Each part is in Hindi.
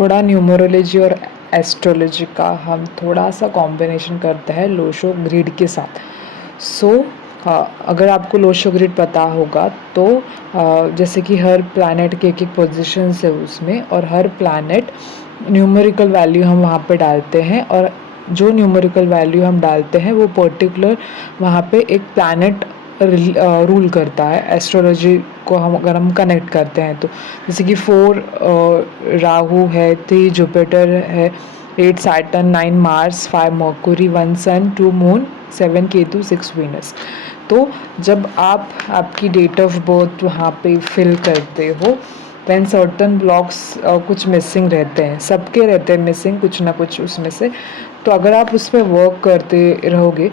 थोड़ा न्यूमरोलॉजी और एस्ट्रोलॉजी का हम थोड़ा सा कॉम्बिनेशन करते हैं लोशो ग्रिड के साथ। सो अगर आपको लोशो ग्रिड पता होगा तो जैसे कि हर प्लैनेट के एक पोजीशंस है उसमें, और हर प्लैनेट न्यूमेरिकल वैल्यू हम वहाँ पे डालते हैं, और जो न्यूमेरिकल वैल्यू हम डालते हैं वो पर्टिकुलर वहाँ पे एक प्लैनेट रूल करता है। एस्ट्रोलॉजी को हम अगर हम कनेक्ट करते हैं तो जैसे कि 4 राहु है, 3 जुपिटर है, 8 सैटर्न, 9 मार्स, 5 मर्कुरी, 1 सन, 2 मून, 7 केतु, 6 वीनस। तो जब आप आपकी डेट ऑफ बर्थ वहाँ पे फिल करते हो देन सर्टन ब्लॉक्स कुछ मिसिंग रहते हैं, सबके रहते हैं मिसिंग कुछ ना कुछ उसमें से। तो अगर आप उस पर वर्क करते रहोगे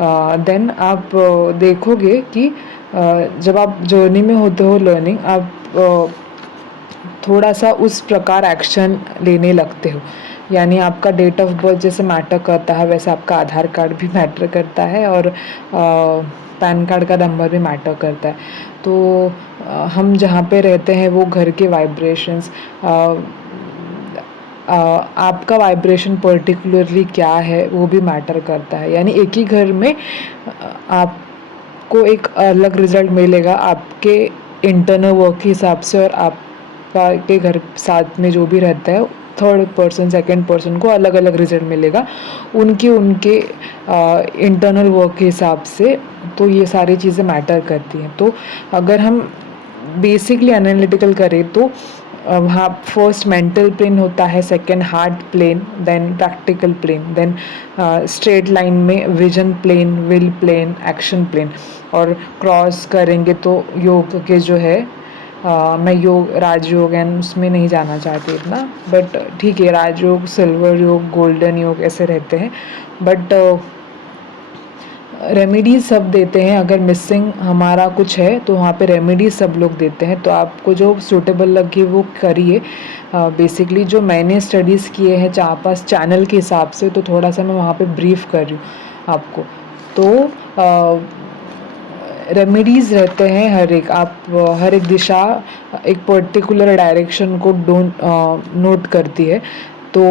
देन आप देखोगे कि जब आप जर्नी में होते हो लर्निंग, आप थोड़ा सा उस प्रकार एक्शन लेने लगते हो। यानी आपका डेट ऑफ बर्थ जैसे मैटर करता है वैसे आपका आधार कार्ड भी मैटर करता है, और पैन कार्ड का नंबर भी मैटर करता है। तो हम जहाँ पे रहते हैं वो घर के वाइब्रेशंस, आपका वाइब्रेशन पर्टिकुलरली क्या है वो भी मैटर करता है। यानी एक ही घर में आपको एक अलग रिजल्ट मिलेगा आपके इंटरनल वर्क के हिसाब से, और आपका के घर साथ में जो भी रहता है थर्ड पर्सन सेकंड पर्सन को अलग अलग रिजल्ट मिलेगा उनके उनके इंटरनल वर्क के हिसाब से। तो ये सारी चीज़ें मैटर करती हैं। तो अगर हम बेसिकली एनालिटिकल करें तो वहाँ फर्स्ट मेंटल प्लेन होता है, second heart plan, then practical plan, then straight line में vision plane, will plane, action plan, और क्रॉस करेंगे तो योग के जो है मैं योग राजयोग एंड उसमें नहीं जाना चाहती इतना, बट ठीक है राजयोग, सिल्वर योग, गोल्डन योग ऐसे रहते हैं। बट रेमेडीज सब देते हैं। अगर मिसिंग हमारा कुछ है तो वहाँ पे रेमेडीज सब लोग देते हैं। तो आपको जो सूटेबल लगे वो करिए। बेसिकली जो मैंने स्टडीज़ किए हैं चापास चैनल के हिसाब से, तो थोड़ा सा मैं वहाँ पे ब्रीफ कर रही हूँ आपको। तो रेमेडीज़ रहते हैं हर एक, आप हर एक दिशा एक पर्टिकुलर डायरेक्शन को नोट करती है। तो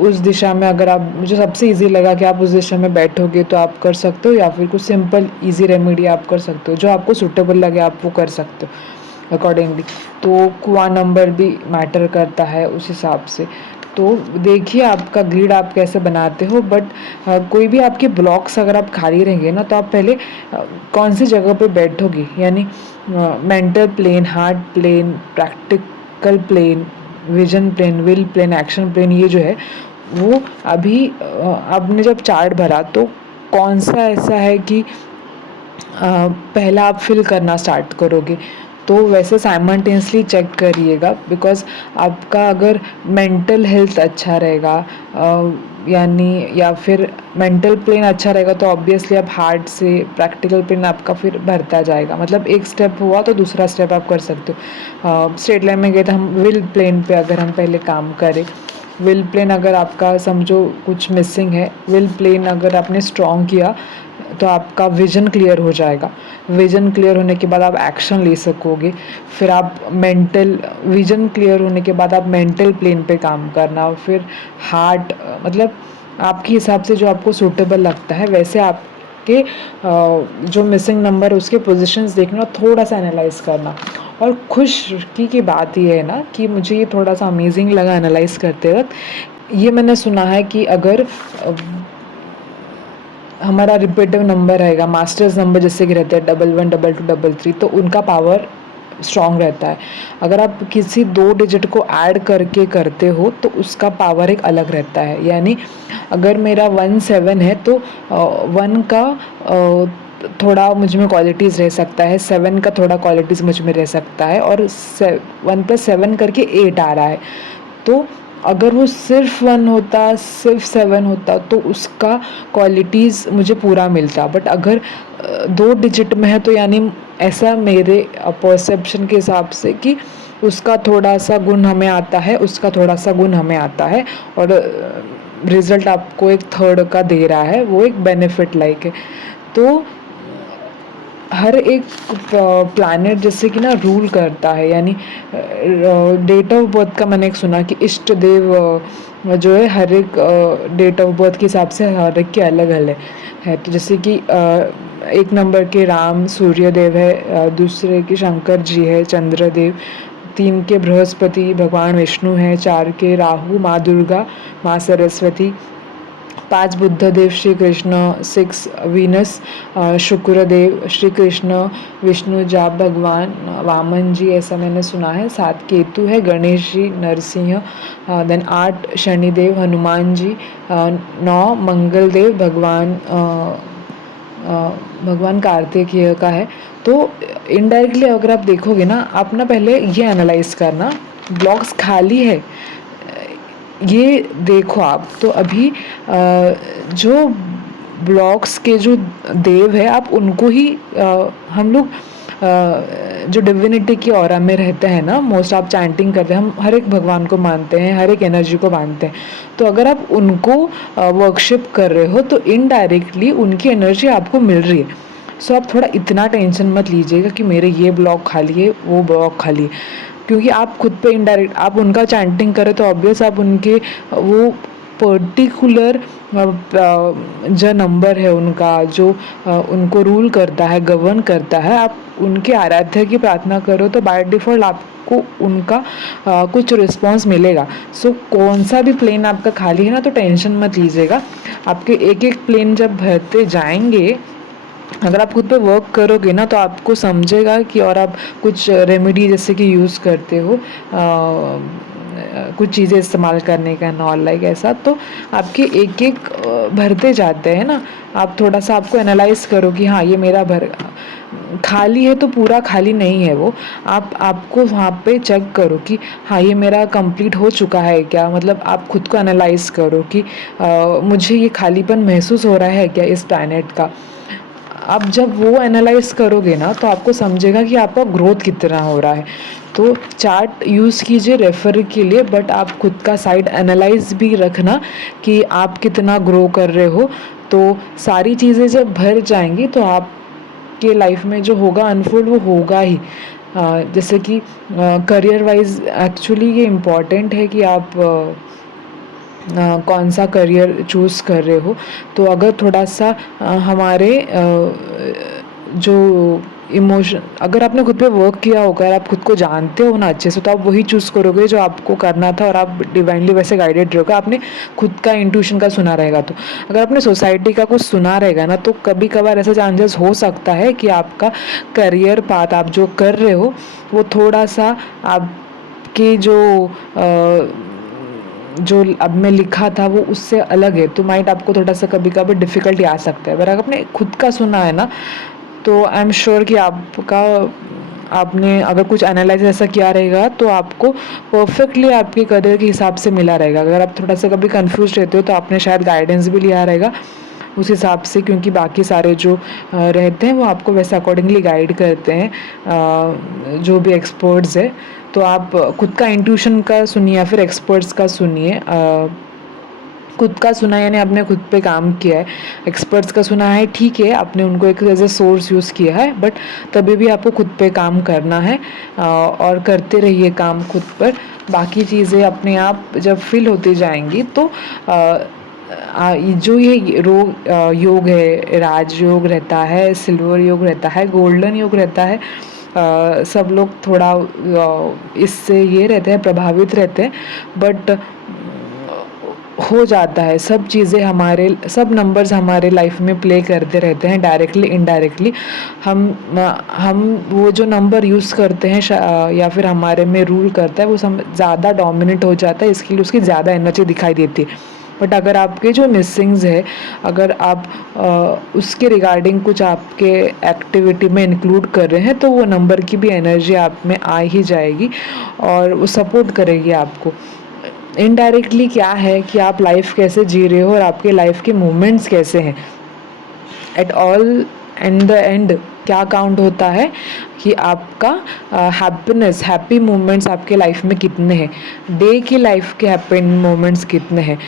उस दिशा में अगर आप, मुझे सबसे इजी लगा कि आप उस दिशा में बैठोगे तो आप कर सकते हो, या फिर कुछ सिंपल इजी रेमेडी आप कर सकते हो, जो आपको सूटेबल लगे आप वो कर सकते हो अकॉर्डिंगली। तो कुआं नंबर भी मैटर करता है उस हिसाब से। तो देखिए आपका ग्रिड आप कैसे बनाते हो। बट कोई भी आपके ब्लॉक्स अगर आप खाली रहेंगे ना तो आप पहले कौन सी जगह पे बैठोगे, यानी mental plane, heart plane, practical plane, vision plane, will plane, action plane, ये जो है वो अभी आपने जब चार्ट भरा तो कौन सा ऐसा है कि पहला आप फिल करना स्टार्ट करोगे। तो वैसे साइमल्टेनियसली चेक करिएगा, बिकॉज आपका अगर मेंटल हेल्थ अच्छा रहेगा यानी या फिर मेंटल प्लेन अच्छा रहेगा तो ऑब्वियसली आप हार्ट से प्रैक्टिकल प्लेन आपका फिर भरता जाएगा। मतलब एक स्टेप हुआ तो दूसरा स्टेप आप कर सकते हो। स्ट्रेट लाइन में गए तो हम विल प्लेन पे अगर हम पहले काम करें, विल प्लेन अगर आपका समझो कुछ मिसिंग है, विल प्लेन अगर आपने स्ट्रॉन्ग किया तो आपका विजन क्लियर हो जाएगा। विजन क्लियर होने के बाद आप एक्शन ले सकोगे। फिर आप मेंटल विजन क्लियर होने के बाद आप मेंटल प्लेन पे काम करना, और फिर हार्ट मतलब आपके हिसाब से जो आपको सूटेबल लगता है वैसे आपके जो मिसिंग नंबर उसके पोजीशंस देखना, थोड़ा सा एनालाइज करना। और खुशी की बात ये है ना कि मुझे ये थोड़ा सा अमेजिंग लगा एनालाइज करते वक्त। ये मैंने सुना है कि अगर हमारा रिपीटिव नंबर रहेगा, मास्टर्स नंबर जैसे कि रहते हैं 11, 22, 33, तो उनका पावर स्ट्रॉन्ग रहता है। अगर आप किसी 2 डिजिट को ऐड करके करते हो तो उसका पावर एक अलग रहता है। यानी अगर मेरा 17 है तो 1 का थोड़ा मुझ में क्वालिटीज़ रह सकता है, 7 का थोड़ा क्वालिटीज़ मुझ में रह सकता है, और 1 + 7 करके 8 आ रहा है। तो अगर वो सिर्फ 1 होता, सिर्फ 7 होता तो उसका क्वालिटीज़ मुझे पूरा मिलता। बट अगर 2 डिजिट में है तो यानी ऐसा मेरे परसेप्शन के हिसाब से कि उसका थोड़ा सा गुण हमें आता है, उसका थोड़ा सा गुण हमें आता है, और रिज़ल्ट आपको एक थर्ड का दे रहा है, वो एक बेनिफिट लाइक है। तो हर एक प्लैनेट जैसे कि ना रूल करता है, यानी डेट ऑफ बर्थ का मैंने एक सुना कि इष्ट देव जो है हर एक डेट ऑफ बर्थ के हिसाब से हर एक के अलग अलग है। तो जैसे कि एक नंबर के राम सूर्य देव है, दूसरे के शंकर जी है चंद्र देव, 3 के बृहस्पति भगवान विष्णु है, 4 के राहु माँ दुर्गा माँ सरस्वती, 5 बुद्धदेव श्री कृष्ण, 6 वीनस शुक्रदेव श्री कृष्ण, विष्णु जाप भगवान वामन जी, ऐसा मैंने सुना है, 7 केतु है गणेश जी नरसिंह, देन 8 शनिदेव हनुमान जी, 9 मंगल देव भगवान कार्तिकेय का है। तो इनडायरेक्टली अगर आप देखोगे ना, आप ना पहले ये एनालाइज करना ब्लॉक्स खाली है, ये देखो आप। तो अभी जो ब्लॉक्स के जो देव है आप उनको ही हम लोग जो डिविनिटी की ऑरा में रहते हैं ना, मोस्ट आप चैंटिंग करते हैं, हम हर एक भगवान को मानते हैं, हर एक एनर्जी को मानते हैं। तो अगर आप उनको वर्कशिप कर रहे हो तो इनडायरेक्टली उनकी एनर्जी आपको मिल रही है। सो आप थोड़ा इतना टेंशन मत लीजिएगा कि मेरे ये ब्लॉक खाली है वो ब्लॉक खाली है, क्योंकि आप खुद पे इनडायरेक्ट आप उनका चैंटिंग करें तो ऑब्वियस आप उनके वो पर्टिकुलर जो नंबर है उनका जो उनको रूल करता है गवर्न करता है, आप उनके आराध्य की प्रार्थना करो तो बाय डिफ़ॉल्ट आपको उनका कुछ रिस्पॉन्स मिलेगा। सो कौन सा भी प्लेन आपका खाली है ना तो टेंशन मत लीजिएगा, आपके एक एक प्लेन जब भरते जाएंगे, अगर आप खुद पे वर्क करोगे ना तो आपको समझेगा कि, और आप कुछ रेमेडी जैसे कि यूज़ करते हो कुछ चीज़ें इस्तेमाल करने का नॉल लाइक ऐसा, तो आपके एक एक भरते जाते हैं ना। आप थोड़ा सा आपको एनालाइज करो कि हाँ ये मेरा भर खाली है तो पूरा खाली नहीं है वो, आपको वहाँ पे चेक करो कि हाँ ये मेरा कंप्लीट हो चुका है क्या, मतलब आप खुद को एनालाइज करो कि मुझे ये खालीपन महसूस हो रहा है क्या इस प्लैनेट का। आप जब वो एनालाइज करोगे ना तो आपको समझेगा कि आपका ग्रोथ कितना हो रहा है। तो चार्ट यूज़ कीजिए रेफर के लिए, बट आप खुद का साइड एनालाइज भी रखना कि आप कितना ग्रो कर रहे हो। तो सारी चीज़ें जब भर जाएंगी तो आपके लाइफ में जो होगा अनफोल्ड वो होगा ही। जैसे कि करियर वाइज एक्चुअली ये इम्पॉर्टेंट है कि आप कौन सा करियर चूज़ कर रहे हो। तो अगर थोड़ा सा हमारे जो इमोशन, अगर आपने खुद पे वर्क किया होगा और आप खुद को जानते हो ना अच्छे से, तो आप वही चूज़ करोगे जो आपको करना था और आप डिवाइनली वैसे गाइडेड रहोगे, आपने खुद का इंट्यूशन का सुना रहेगा। तो अगर आपने सोसाइटी का कुछ सुना रहेगा ना तो कभी कभार ऐसा चांसेस हो सकता है कि आपका करियर पाथ आप जो कर रहे हो वो थोड़ा सा आपके जो अब मैं लिखा था वो उससे अलग है, तो माइंड आपको थोड़ा सा कभी कभी डिफ़िकल्टी आ सकता है। अगर आपने खुद का सुना है ना तो आई एम श्योर कि आपने अगर कुछ एनालाइज ऐसा किया रहेगा तो आपको परफेक्टली आपके करियर के हिसाब से मिला रहेगा। अगर आप थोड़ा सा कभी कंफ्यूज रहते हो तो आपने शायद गाइडेंस भी लिया रहेगा उस हिसाब से, क्योंकि बाकी सारे जो रहते हैं वो आपको वैसे अकॉर्डिंगली गाइड करते हैं जो भी एक्सपर्ट्स है। तो आप खुद का इंट्यूशन का सुनिए या फिर एक्सपर्ट्स का सुनिए। खुद का सुना यानी आपने खुद पे काम किया है, एक्सपर्ट्स का सुना है ठीक है, आपने उनको एक एज ए सोर्स यूज़ किया है, बट तभी भी आपको खुद पे काम करना है और करते रहिए काम खुद पर। बाकी चीज़ें अपने आप जब फिल होती जाएंगी तो जो ये योग है, राजयोग रहता है, सिल्वर योग रहता है, गोल्डन योग रहता है, सब लोग थोड़ा इससे ये रहते हैं प्रभावित रहते हैं, बट हो जाता है। सब चीज़ें हमारे सब नंबर्स हमारे लाइफ में प्ले करते रहते हैं डायरेक्टली इनडायरेक्टली। हम वो जो नंबर यूज़ करते हैं या फिर हमारे में रूल करता है वो ज़्यादा डोमिनेट हो जाता है, इसके लिए उसकी ज़्यादा एनर्जी दिखाई देती है। बट अगर आपके जो मिसिंग्स है, अगर आप उसके रिगार्डिंग कुछ आपके एक्टिविटी में इंक्लूड कर रहे हैं तो वो नंबर की भी एनर्जी आप में आ ही जाएगी और वो सपोर्ट करेगी आपको। इनडायरेक्टली क्या है कि आप लाइफ कैसे जी रहे हो और आपके लाइफ के मोमेंट्स कैसे हैं, at all and the end क्या काउंट होता है कि आपका हैप्पीनेस, हैप्पी मोमेंट्स आपके लाइफ में कितने हैं, डे की लाइफ के हैप्पी मोमेंट्स कितने हैं।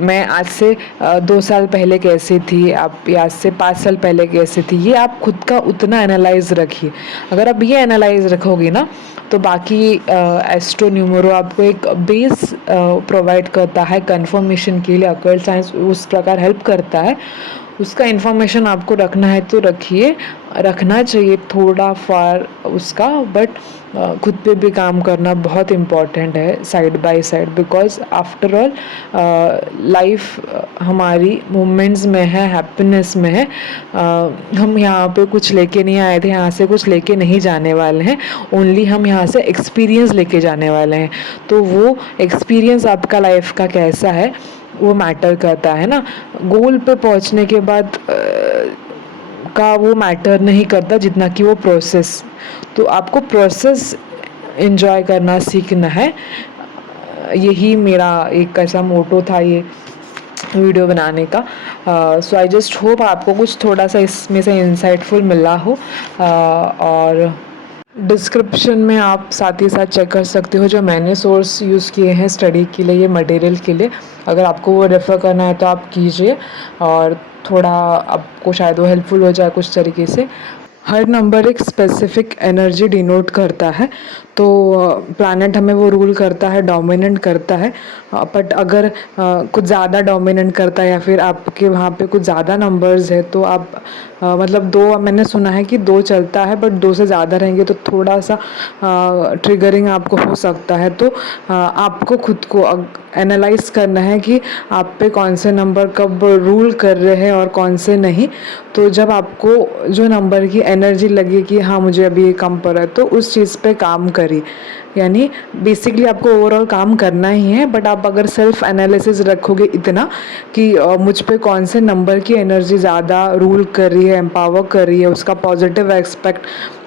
मैं आज से 2 साल पहले कैसी थी, आप या आज से 5 साल पहले कैसी थी, ये आप खुद का उतना एनालाइज रखिए। अगर आप ये एनालाइज रखोगे ना तो बाकी एस्ट्रो न्यूमरो आपको एक बेस प्रोवाइड करता है कंफर्मेशन के लिए। अकल्ट साइंस उस प्रकार हेल्प करता है। उसका इन्फॉर्मेशन आपको रखना है तो रखिए, रखना चाहिए थोड़ा फार उसका, बट खुद पे भी काम करना बहुत इम्पॉर्टेंट है side by side, because after all life हमारी मोमेंट्स में है, हैप्पीनेस में है। हम यहाँ पे कुछ लेके नहीं आए थे, यहाँ से कुछ लेके नहीं जाने वाले हैं, ओनली हम यहाँ से एक्सपीरियंस लेके जाने वाले हैं। तो वो एक्सपीरियंस आपका लाइफ का कैसा है वो मैटर करता है ना। गोल पे पहुंचने के बाद का वो मैटर नहीं करता जितना कि वो प्रोसेस। तो आपको प्रोसेस एंजॉय करना सीखना है। यही मेरा एक ऐसा मोटो था ये वीडियो बनाने का। सो आई जस्ट होप आपको कुछ थोड़ा सा इसमें से इंसाइटफुल मिला हो। और डिस्क्रिप्शन में आप साथ ही साथ चेक कर सकते हो जो मैंने सोर्स यूज़ किए हैं स्टडी के लिए, ये मटेरियल के लिए। अगर आपको वो रेफ़र करना है तो आप कीजिए, और थोड़ा आपको शायद वो हेल्पफुल हो जाए कुछ तरीके से। हर नंबर एक स्पेसिफिक एनर्जी डिनोट करता है, तो प्लैनेट हमें वो रूल करता है, डोमिनेंट करता है। बट अगर कुछ ज़्यादा डोमिनेंट करता है या फिर आपके वहाँ पे कुछ ज़्यादा नंबर्स है तो आप मतलब 2, मैंने सुना है कि 2 चलता है, बट 2 से ज़्यादा रहेंगे तो थोड़ा सा ट्रिगरिंग आपको हो सकता है। तो आपको खुद को एनालाइज करना है कि आप पे कौन से नंबर कब रूल कर रहे हैं और कौन से नहीं। तो जब आपको जो नंबर की एनर्जी लगे कि हाँ मुझे अभी ये कम पड़ा है, तो उस चीज़ पे काम करिए। यानी बेसिकली आपको ओवरऑल काम करना ही है, बट आप अगर सेल्फ एनालिसिस रखोगे इतना कि मुझ पे कौन से नंबर की एनर्जी ज़्यादा रूल कर रही है, एम्पावर कर रही है, उसका पॉजिटिव एस्पेक्ट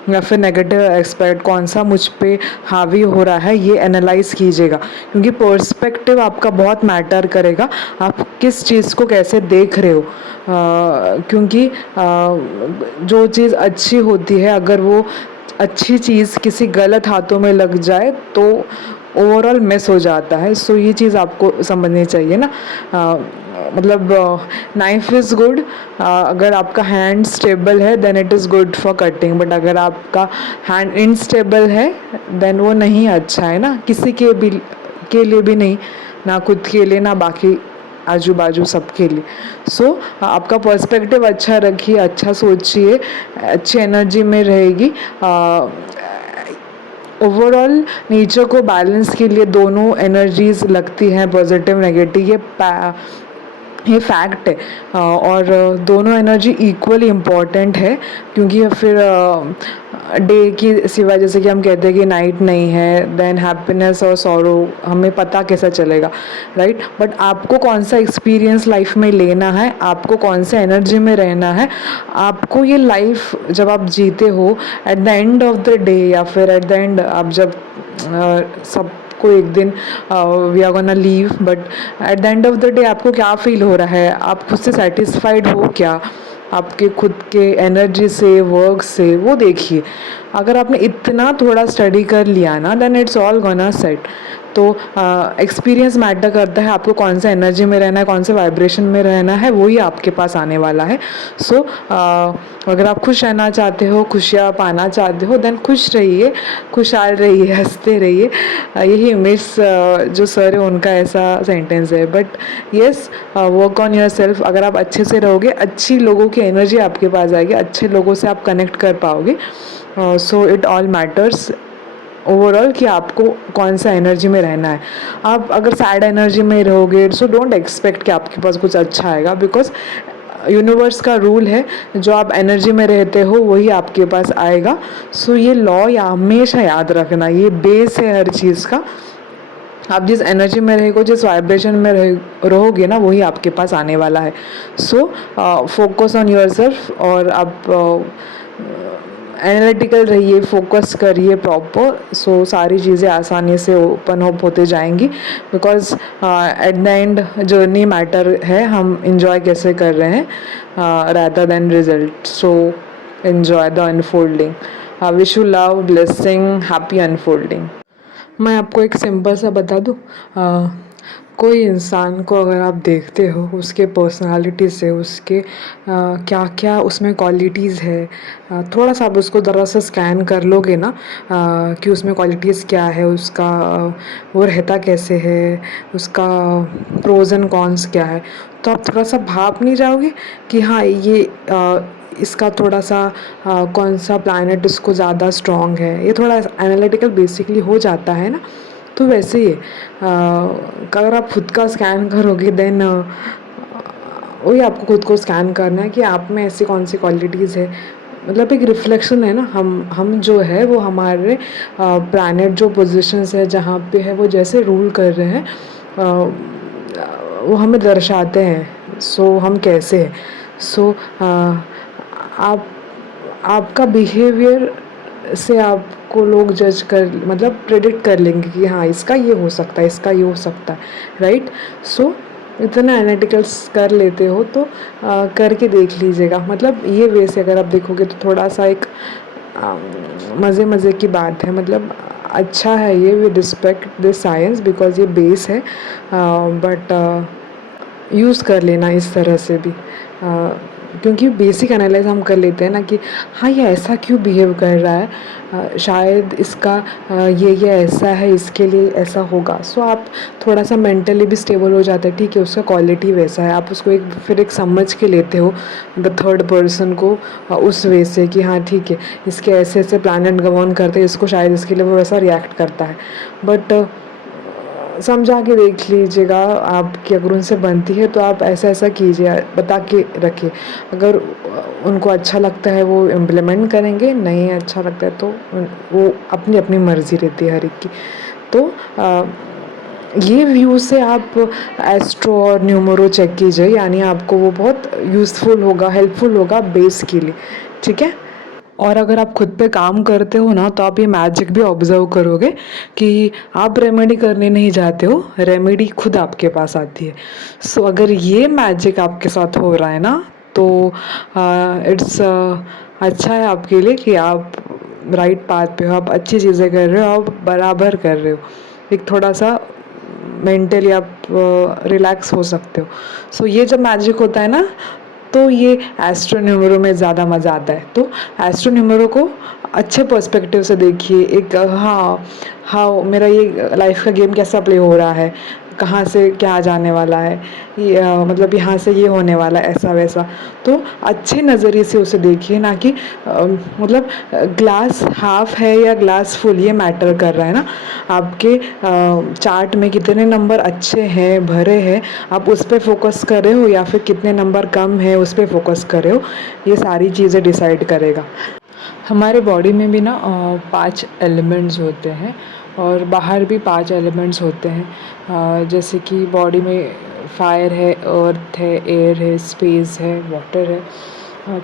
या फिर नेगेटिव एस्पेक्ट कौन सा मुझ पे हावी हो रहा है, ये एनालाइज कीजिएगा। क्योंकि पर्सपेक्टिव आपका बहुत मैटर करेगा, आप किस चीज़ को कैसे देख रहे हो। क्योंकि जो चीज़ अच्छी होती है, अगर वो अच्छी चीज़ किसी गलत हाथों में लग जाए तो ओवरऑल मिस हो जाता है। सो ये चीज़ आपको समझनी चाहिए ना। मतलब नाइफ इज़ गुड, अगर आपका हैंड स्टेबल है then it is good for cutting, but अगर आपका हैंड इनस्टेबल है देन वो नहीं अच्छा है ना, किसी के लिए भी नहीं, ना खुद के लिए ना बाकी आजू बाजू सबके लिए। सो आपका पर्सपेक्टिव अच्छा रखिए, अच्छा सोचिए, अच्छी एनर्जी में रहेगी। ओवरऑल नेचर को बैलेंस के लिए दोनों एनर्जीज लगती हैं, पॉजिटिव नेगेटिव, ये फैक्ट है। और दोनों एनर्जी इक्वली इम्पॉर्टेंट है, क्योंकि फिर डे की सिवा जैसे कि हम कहते हैं कि नाइट नहीं है, देन हैप्पीनेस और सॉरो हमें पता कैसा चलेगा, राइट। बट आपको कौन सा एक्सपीरियंस लाइफ में लेना है, आपको कौन से एनर्जी में रहना है, आपको ये लाइफ जब आप जीते हो eight the end of the day, या फिर एट द एंड आप जब सब को एक दिन we are gonna leave, but at the end of the day आपको क्या फील हो रहा है, आप खुद से सेटिस्फाइड हो क्या, आपके खुद के एनर्जी से, वर्क से, वो देखिए। अगर आपने इतना थोड़ा स्टडी कर लिया ना then it's all gonna set. तो एक्सपीरियंस मैटर करता है, आपको कौन सा एनर्जी में रहना है, कौन से वाइब्रेशन में रहना है, वही आपके पास आने वाला है। सो अगर आप खुश रहना चाहते हो, खुशियाँ पाना चाहते हो, देन खुश रहिए, खुशहाल रहिए, हंसते रहिए। यही मिस जो सर है उनका ऐसा सेंटेंस है। But yes, work on your self. अगर आप अच्छे से रहोगे, अच्छी लोगों की एनर्जी आपके पास आएगी, अच्छे लोगों से आप कनेक्ट कर पाओगे। So it all matters overall कि आपको कौन सा एनर्जी में रहना है। आप अगर सैड एनर्जी में रहोगे सो डोंट एक्सपेक्ट कि आपके पास कुछ अच्छा आएगा, बिकॉज यूनिवर्स का रूल है, जो आप एनर्जी में रहते हो वही आपके पास आएगा। सो ये लॉ या हमेशा याद रखना, ये बेस है हर चीज़ का। आप जिस एनर्जी में रहेगो, जिस वाइब्रेशन में रहोगे ना, वही आपके पास आने वाला है। So focus on your self, और आप एनालिटिकल रहिए, फोकस करिए प्रॉपर, सो सारी चीज़ें आसानी से ओपन अप होते जाएंगी, because at the and journey matter है, हम इंजॉय कैसे कर रहे हैं rather than result. So enjoy the unfolding. Wish you love, blessing, happy unfolding. मैं आपको एक सिंपल सा बता दूँ. कोई इंसान को अगर आप देखते हो उसके पर्सनालिटी से, उसके क्या क्या उसमें क्वालिटीज़ है, थोड़ा सा आप उसको ज़रा सा स्कैन कर लोगे ना कि उसमें क्वालिटीज़ क्या है, उसका वो रहता कैसे है, उसका प्रोज एंड कॉन्स क्या है, तो आप थोड़ा सा भाप नहीं जाओगे कि हाँ ये इसका थोड़ा सा कौन सा प्लैनेट इसको ज़्यादा स्ट्रॉन्ग है. ये थोड़ा एनालिटिकल बेसिकली हो जाता है ना. तो वैसे ही अगर आप खुद का स्कैन करोगे देन वही आपको खुद को स्कैन करना है कि आप में ऐसी कौन सी क्वालिटीज़ है. मतलब एक रिफ्लेक्शन है ना, हम जो है वो हमारे प्लैनेट जो पोजीशंस है जहाँ पे है वो जैसे रूल कर रहे हैं वो हमें दर्शाते हैं. सो हम कैसे हैं. सो आप आपका बिहेवियर से आपको लोग जज कर मतलब प्रेडिक्ट कर लेंगे कि हाँ इसका ये हो सकता है, इसका ये हो सकता है, राइट. सो इतना एनालिटिकल्स कर लेते हो तो करके देख लीजिएगा. मतलब ये वे से अगर आप देखोगे तो थोड़ा सा एक मज़े की बात है. मतलब अच्छा है ये. We respect this science because ये बेस है, बट यूज़ कर लेना इस तरह से भी, क्योंकि बेसिक एनालाइज हम कर लेते हैं ना कि हाँ ये ऐसा क्यों बिहेव कर रहा है, शायद इसका ये ऐसा है, इसके लिए ऐसा होगा. सो आप थोड़ा सा मेंटली भी स्टेबल हो जाते हैं. ठीक है, उसका क्वालिटी वैसा है, आप उसको फिर एक समझ के लेते हो द थर्ड पर्सन को उस वे से कि हाँ ठीक है इसके ऐसे ऐसे प्लैनेट गवर्न करते हैं इसको, शायद इसके लिए वो वैसा रिएक्ट करता है. बट समझा के देख लीजिएगा. आपकी अगर उनसे बनती है तो आप ऐसा ऐसा कीजिए, बता के रखिए. अगर उनको अच्छा लगता है वो इम्प्लीमेंट करेंगे, नहीं अच्छा लगता है तो वो अपनी अपनी मर्ज़ी रहती है हर एक की. तो ये व्यू से आप एस्ट्रो और न्यूमरो चेक कीजिए, यानी आपको वो बहुत यूज़फुल होगा, हेल्पफुल होगा बेस के लिए. ठीक है. और अगर आप खुद पे काम करते हो ना तो आप ये मैजिक भी ऑब्जर्व करोगे कि आप रेमेडी करने नहीं जाते हो, रेमेडी खुद आपके पास आती है. सो अगर ये मैजिक आपके साथ हो रहा है ना तो इट्स अच्छा है आपके लिए कि आप राइट पाथ पे हो, आप अच्छी चीज़ें कर रहे हो, आप बराबर कर रहे हो. एक थोड़ा सा मेंटली आप रिलैक्स हो सकते हो. सो ये जब मैजिक होता है ना तो ये एस्ट्रो न्यूमेरो में ज़्यादा मज़ा आता है. तो एस्ट्रो न्यूमेरो को अच्छे पर्सपेक्टिव से देखिए. एक हाँ मेरा ये लाइफ का गेम कैसा प्ले हो रहा है, कहाँ से क्या जाने वाला है, ये मतलब यहाँ से ये होने वाला है, ऐसा वैसा. तो अच्छे नज़रिए से उसे देखिए, ना कि मतलब ग्लास हाफ है या ग्लास फुल ये मैटर कर रहा है ना. आपके चार्ट में कितने नंबर अच्छे हैं, भरे हैं, आप उस पर फोकस कर रहे हो या फिर कितने नंबर कम है उस पर फोकस कर रहे हो, ये सारी चीज़ें डिसाइड करेगा. हमारे बॉडी में भी ना 5 एलिमेंट्स होते हैं और बाहर भी 5 एलिमेंट्स होते हैं. जैसे कि बॉडी में फायर है, अर्थ है, एयर है, स्पेस है, वाटर है.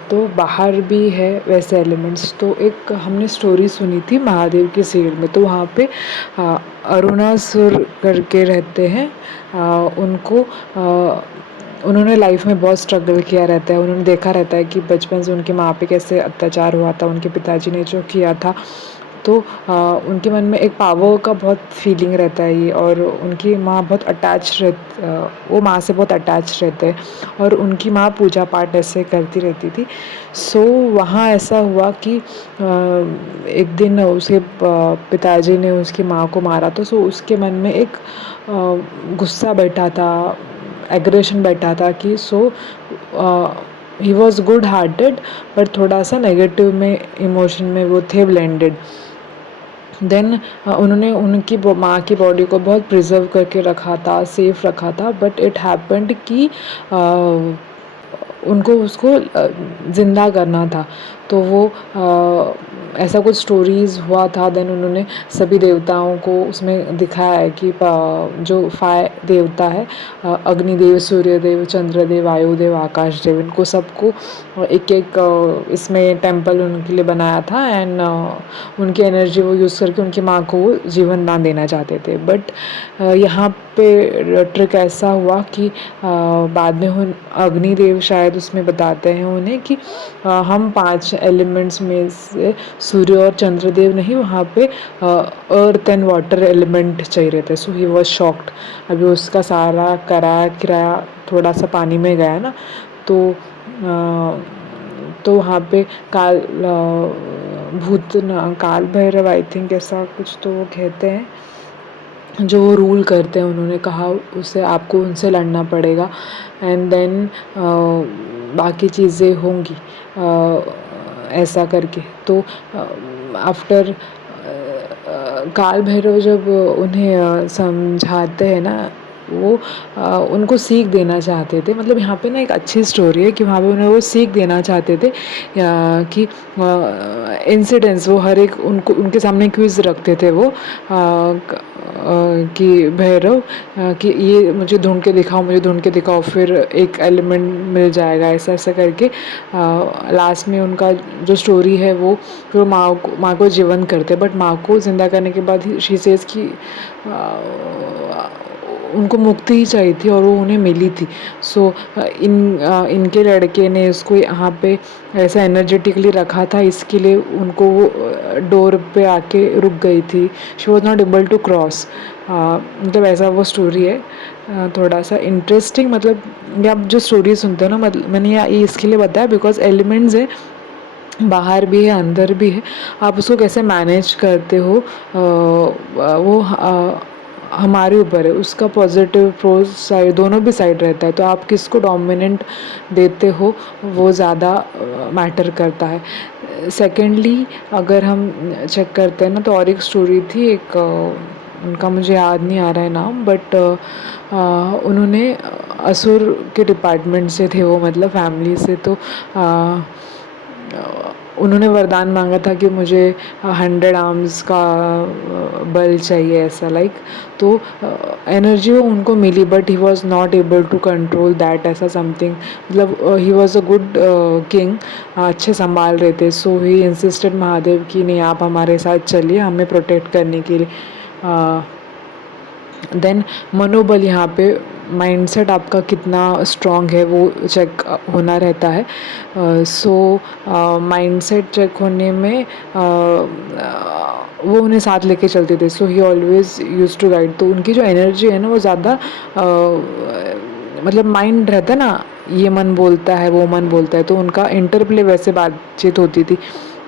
तो बाहर भी है वैसे एलिमेंट्स. तो एक हमने स्टोरी सुनी थी महादेव की सीरीज में. तो वहाँ पे अरुणासुर करके रहते हैं. उनको उन्होंने लाइफ में बहुत स्ट्रगल किया रहता है. उन्होंने देखा रहता है कि बचपन से उनकी माँ पे कैसे अत्याचार हुआ था, उनके पिताजी ने जो किया था. तो उनके मन में एक पावर का बहुत फीलिंग रहता है ये. और उनकी माँ बहुत वो माँ से बहुत अटैच रहते हैं और उनकी माँ पूजा पाठ ऐसे करती रहती थी. सो वहाँ ऐसा हुआ कि एक दिन उसके पिताजी ने उसकी माँ को मारा. तो सो उसके मन में एक गुस्सा बैठा था, एग्रेशन बैठा था कि he was good hearted but थोड़ा सा नेगेटिव में इमोशन में वो थे ब्लेंडेड. देन उन्होंने उनकी माँ की बॉडी को बहुत प्रिजर्व करके रखा था, सेफ रखा था. बट इट हैपेंड कि उनको उसको ज़िंदा करना था. तो वो ऐसा कुछ स्टोरीज़ हुआ था। देन उन्होंने सभी देवताओं को उसमें दिखाया है कि जो 5 देवता है, अग्निदेव, सूर्यदेव, चंद्रदेव, वायुदेव, आकाशदेव, इनको सबको एक एक इसमें टेम्पल उनके लिए बनाया था। एंड उनकी एनर्जी वो यूज़ करके उनकी माँ को वो जीवन दान देना चाहते थे। बट यहाँ पे ट्रिक ऐसा हुआ कि बाद में अग्निदेव शायद उसमें बताते हैं उन्हें कि हम 5 एलिमेंट्स में से सूर्य और चंद्रदेव नहीं, वहाँ पे अर्थ एंड वाटर एलिमेंट चाहिए रहते। सो ही वॉज शॉक्ड। अभी उसका सारा किराया थोड़ा सा पानी में गया ना, तो वहाँ पे काल भैरव, आई थिंक ऐसा कुछ तो वो कहते हैं, जो वो रूल करते हैं। उन्होंने कहा उसे आपको उनसे लड़ना पड़ेगा एंड देन बाकी चीज़ें होंगी, ऐसा करके। तो आफ्टर काल भैरव जब उन्हें समझाते हैं ना, वो उनको सीख देना चाहते थे। मतलब यहाँ पे ना एक अच्छी स्टोरी है कि वहाँ पे उन्हें वो सीख देना चाहते थे कि इंसिडेंट्स, वो हर एक उनके सामने क्विज़ रखते थे वो, कि भैरव कि ये मुझे ढूंढ के दिखाओ, फिर एक एलिमेंट मिल जाएगा, ऐसा ऐसा करके। लास्ट में उनका जो स्टोरी है वो फिर माँ को जीवन करते, बट माँ को ज़िंदा करने के बाद शी सेज कि उनको मुक्ति ही चाहिए थी और वो उन्हें मिली थी। सो इनके लड़के ने उसको यहाँ पे ऐसा एनर्जेटिकली रखा था, इसके लिए उनको वो डोर पे आके रुक गई थी। She was not able to cross. मतलब ऐसा वो स्टोरी है, थोड़ा सा इंटरेस्टिंग। मतलब ये आप जो स्टोरी सुनते हो ना, मतलब मैंने ये इसके लिए बताया बिकॉज एलिमेंट्स है, बाहर भी है अंदर भी है, आप उसको कैसे मैनेज करते हो वो हमारे ऊपर है। उसका पॉजिटिव प्रोज साइड, दोनों भी साइड रहता है। तो आप किसको डोमिनेंट देते हो वो ज़्यादा मैटर करता है। सेकेंडली अगर हम चेक करते हैं ना, तो और एक स्टोरी थी, एक उनका मुझे याद नहीं आ रहा है नाम, बट उन्होंने असुर के डिपार्टमेंट से थे वो, मतलब फैमिली से। तो उन्होंने वरदान मांगा था कि मुझे 100 आर्म्स का बल चाहिए, ऐसा लाइक। तो एनर्जी वो उनको मिली, but he was not able to control that, ऐसा समथिंग। मतलब he was a good king, अच्छे संभाल रहे थे। सो ही इंसिस्टेड महादेव कि नहीं, आप हमारे साथ चलिए हमें प्रोटेक्ट करने के लिए। देन मनोबल, यहाँ पे माइंडसेट आपका कितना स्ट्रॉन्ग है वो चेक होना रहता है। सो माइंडसेट चेक होने में वो उन्हें साथ लेके चलते थे। So he always use to guide. तो उनकी जो एनर्जी है ना, वो ज़्यादा मतलब माइंड रहता है ना, ये मन बोलता है वो मन बोलता है, तो उनका इंटरप्ले वैसे बातचीत होती थी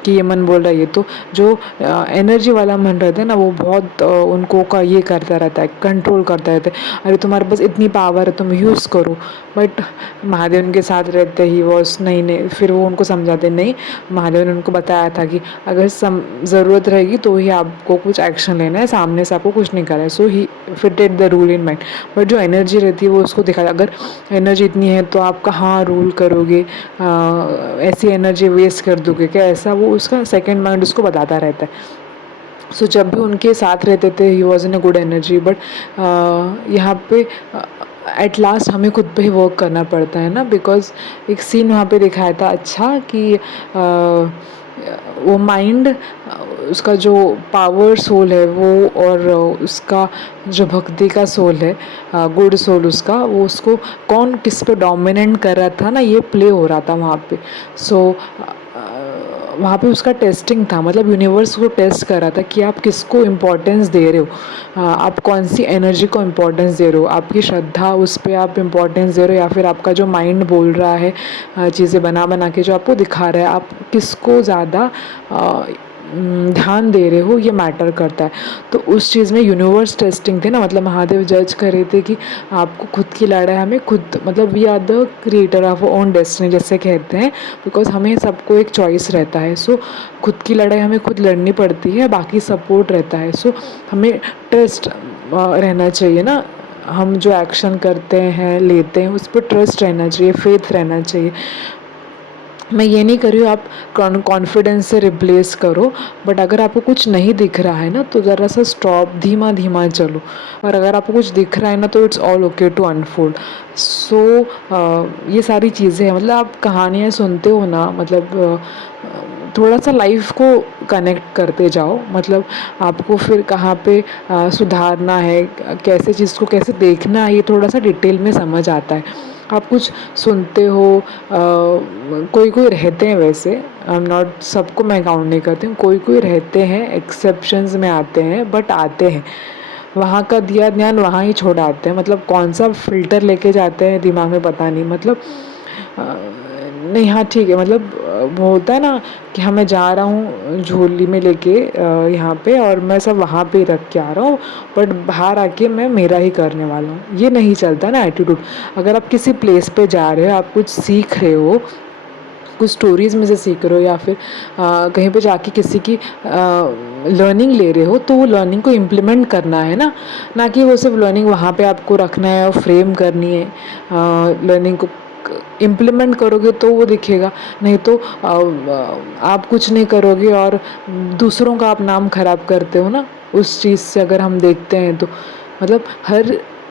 कि ये मन बोल रहा है ये। तो जो एनर्जी वाला मन रहता है ना, वो बहुत उनको का ये करता रहता है, कंट्रोल करता रहता है। अरे तुम्हारे पास इतनी पावर है, तुम यूज़ करो। बट महादेव उनके साथ रहते ही वॉज नहीं, फिर वो उनको समझाते नहीं। महादेव ने उनको बताया था कि अगर ज़रूरत रहेगी तो ही आपको कुछ एक्शन लेना है, सामने से आपको कुछ नहीं करना है। So he fitted the rule in mind. But जो एनर्जी रहती है वो उसको दिखाया, अगर एनर्जी इतनी है तो आप कहाँ रूल करोगे, ऐसी एनर्जी वेस्ट कर दोगे क्या, ऐसा वो उसका सेकंड माइंड उसको बताता रहता है। सो जब भी उनके साथ रहते थे he was in a good energy. But यहाँ पे एट लास्ट हमें खुद पे ही वर्क करना पड़ता है ना, बिकॉज एक सीन वहाँ पे दिखाया था अच्छा कि वो माइंड, उसका जो पावर सोल है वो, और उसका जो भक्ति का सोल है, गुड सोल उसका, वो उसको कौन किस पे डोमिनेट कर रहा था ना, ये प्ले हो रहा था वहाँ पे। सो वहाँ पे उसका टेस्टिंग था, मतलब यूनिवर्स को टेस्ट कर रहा था कि आप किसको इम्पोर्टेंस दे रहे हो, आप कौन सी एनर्जी को इम्पोर्टेंस दे रहे हो, आपकी श्रद्धा उस पर आप इम्पोर्टेंस दे रहे हो, या फिर आपका जो माइंड बोल रहा है चीज़ें बना के जो आपको दिखा रहा है, आप किसको ज़्यादा ध्यान दे रहे हो, ये मैटर करता है। तो उस चीज़ में यूनिवर्स टेस्टिंग थे ना, मतलब महादेव जज कर रहे थे कि आपको खुद की लड़ाई, हमें खुद, मतलब we are the creator of own destiny जैसे कहते हैं, बिकॉज हमें सबको एक चॉइस रहता है। सो खुद की लड़ाई हमें खुद लड़नी पड़ती है, बाकी सपोर्ट रहता है। सो हमें ट्रस्ट रहना चाहिए ना, हम जो एक्शन करते हैं लेते हैं उस पर ट्रस्ट रहना चाहिए, फेथ रहना चाहिए। मैं ये नहीं कर रही हूँ आप कॉन्फिडेंस से रिप्लेस करो, बट अगर आपको कुछ नहीं दिख रहा है ना तो ज़रा सा स्टॉप, धीमा धीमा चलो। और अगर आपको कुछ दिख रहा है ना तो it's all okay to unfold. So ये सारी चीज़ें हैं, मतलब आप कहानियाँ सुनते हो ना, मतलब थोड़ा सा लाइफ को कनेक्ट करते जाओ, मतलब आपको फिर कहाँ पे सुधारना है, कैसे चीज़ को कैसे देखना है, ये थोड़ा सा डिटेल में समझ आता है। आप कुछ सुनते हो, कोई कोई रहते हैं, वैसे आई एम नॉट, सबको मैं काउंट नहीं करती हूँ, कोई कोई रहते हैं एक्सेप्शंस में आते हैं, बट आते हैं। वहाँ का दिया ध्यान वहाँ ही छोड़ आते हैं, मतलब कौन सा फ़िल्टर लेके जाते हैं दिमाग में पता नहीं, मतलब नहीं, हाँ ठीक है, मतलब वो होता है ना कि हाँ मैं जा रहा हूँ झोली में लेके यहाँ पे, और मैं सब वहाँ पे रख के आ रहा हूँ, बट बाहर आके मैं मेरा ही करने वाला हूँ, ये नहीं चलता ना एटीट्यूड। अगर आप किसी प्लेस पे जा रहे हो, आप कुछ सीख रहे हो, कुछ स्टोरीज़ में से सीख रहे हो, या फिर कहीं पे जाके किसी की लर्निंग ले रहे हो, तो वो लर्निंग को इम्प्लीमेंट करना है ना कि वो सिर्फ लर्निंग वहाँ पे आपको रखना है और फ्रेम करनी है। लर्निंग को इम्प्लीमेंट करोगे तो वो दिखेगा, नहीं तो आप कुछ नहीं करोगे और दूसरों का आप नाम ख़राब करते हो ना उस चीज़ से। अगर हम देखते हैं तो मतलब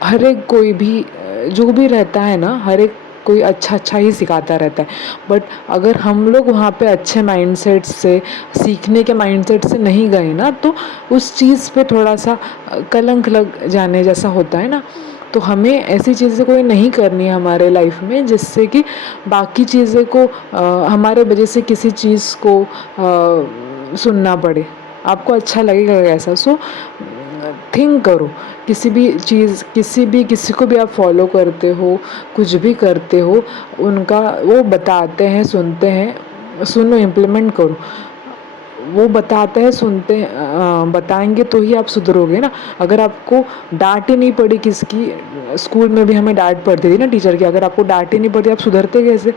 हर एक कोई भी जो भी रहता है ना, हर एक कोई अच्छा ही सिखाता रहता है, बट अगर हम लोग वहाँ पे अच्छे माइंडसेट से, सीखने के माइंडसेट से नहीं गए ना, तो उस चीज़ पे थोड़ा सा कलंक लग जाने जैसा होता है ना। तो हमें ऐसी चीज़ें कोई नहीं करनी है हमारे लाइफ में जिससे कि बाकी चीज़ें को हमारे वजह से किसी चीज़ को सुनना पड़े। आपको अच्छा लगेगा ऐसा? सो थिंक करो, किसी को भी आप फॉलो करते हो, कुछ भी करते हो, उनका वो बताते हैं, सुनते हैं, सुनो, इम्प्लीमेंट करो। वो बताते हैं, सुनते हैं, बताएंगे तो ही आप सुधरोगे ना। अगर आपको डांट ही नहीं पड़ी किसकी, स्कूल में भी हमें डांट पड़ती थी ना टीचर की, अगर आपको डांट ही नहीं पड़ती आप सुधरते कैसे?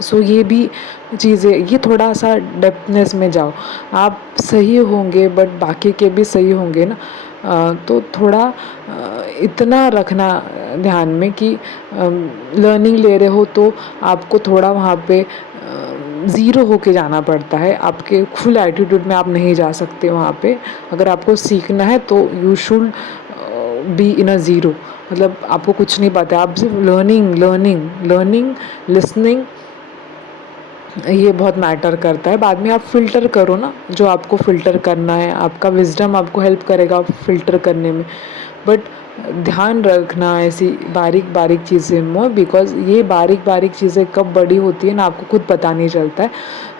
सो ये भी चीज़ें, ये थोड़ा सा डेप्थनेस में जाओ। आप सही होंगे बट बाकी के भी सही होंगे ना, तो थोड़ा इतना रखना ध्यान में कि लर्निंग ले रहे हो तो आपको थोड़ा वहाँ पे ज़ीरो होके जाना पड़ता है, आपके फुल एटीट्यूड में आप नहीं जा सकते वहाँ पे। अगर आपको सीखना है तो you should be in a zero, मतलब आपको कुछ नहीं पता, आप सिर्फ लर्निंग लर्निंग लर्निंग, लिसनिंग, ये बहुत मैटर करता है। बाद में आप फ़िल्टर करो ना, जो आपको फ़िल्टर करना है, आपका विज़डम आपको हेल्प करेगा फ़िल्टर करने में। बट ध्यान रखना ऐसी बारीक बारीक चीज़ें में, बिकॉज़ ये बारीक बारीक चीज़ें कब बड़ी होती है ना आपको खुद पता नहीं चलता है।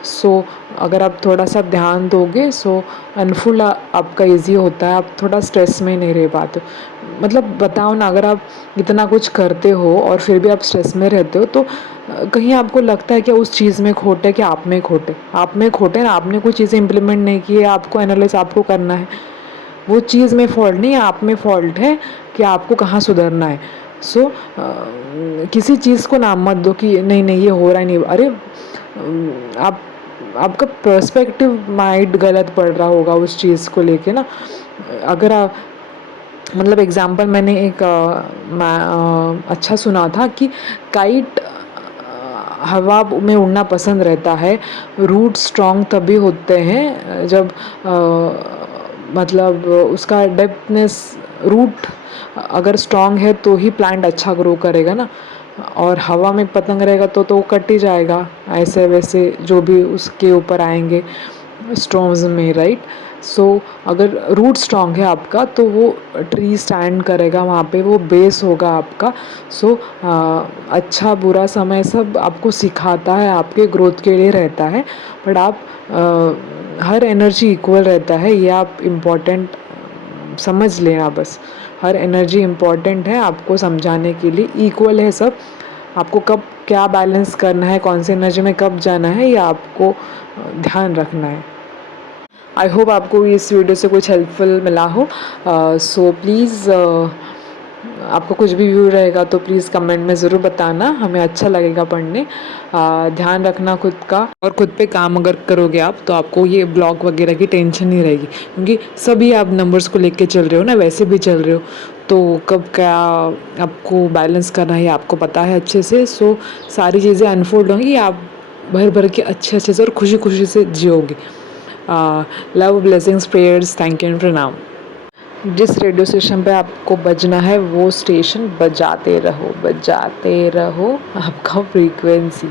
सो अगर आप थोड़ा सा ध्यान दोगे, सो अनफुल आपका ईज़ी होता है, आप थोड़ा स्ट्रेस में नहीं रह पाते। मतलब बताओ ना, अगर आप इतना कुछ करते हो और फिर भी आप स्ट्रेस में रहते हो, तो कहीं आपको लगता है कि उस चीज़ में खोट है कि आप में खोट है? आप में खोट है ना, आपने कोई चीज़ें इम्प्लीमेंट नहीं की है, आपको एनालाइज़ आपको करना है। वो चीज़ में फ़ॉल्ट नहीं है, आप में फ़ॉल्ट है कि आपको कहाँ सुधरना है। सो किसी चीज़ को नाम मत दो कि नहीं नहीं ये हो रहा ही नहीं। अरे आप, आपका पर्सपेक्टिव माइंड गलत पड़ रहा होगा उस चीज़ को लेके ना। अगर आप, मतलब एग्ज़ाम्पल मैंने एक अच्छा सुना था कि काइट हवा में उड़ना पसंद रहता है। रूट स्ट्रॉन्ग तभी होते हैं जब मतलब उसका डेप्थनेस, रूट अगर स्ट्रॉन्ग है तो ही प्लांट अच्छा ग्रो करेगा ना। और हवा में पतंग रहेगा तो वो कट ही जाएगा, ऐसे वैसे जो भी उसके ऊपर आएंगे स्टॉर्म्स में, राइट। सो अगर रूट स्ट्रॉन्ग है आपका तो वो ट्री स्टैंड करेगा वहाँ पे, वो बेस होगा आपका। सो अच्छा बुरा समय सब आपको सिखाता है, आपके ग्रोथ के लिए रहता है। बट आप हर एनर्जी इक्वल रहता है, ये आप इम्पोर्टेंट समझ लेना बस। हर एनर्जी इम्पॉर्टेंट है, आपको समझाने के लिए इक्वल है सब। आपको कब क्या बैलेंस करना है, कौन सी एनर्जी में कब जाना है, ये आपको ध्यान रखना है। आई होप आपको इस वीडियो से कुछ हेल्पफुल मिला हो। सो प्लीज़ आपको कुछ भी व्यू रहेगा तो प्लीज़ कमेंट में ज़रूर बताना, हमें अच्छा लगेगा पढ़ने। ध्यान रखना खुद का, और खुद पे काम अगर करोगे आप तो आपको ये ब्लॉग वगैरह की टेंशन नहीं रहेगी, क्योंकि सभी आप नंबर्स को लेके चल रहे हो ना, वैसे भी चल रहे हो, तो कब क्या आपको बैलेंस करना है आपको पता है अच्छे से। सो सारी चीज़ें अनफोल्ड होंगी, आप भर भर के अच्छे अच्छे से और खुशी खुशी से जियोगे। Love, blessings, prayers, thank you and प्रणाम। जिस रेडियो स्टेशन पे आपको बजना है वो स्टेशन बजाते रहो आपका फ्रीक्वेंसी।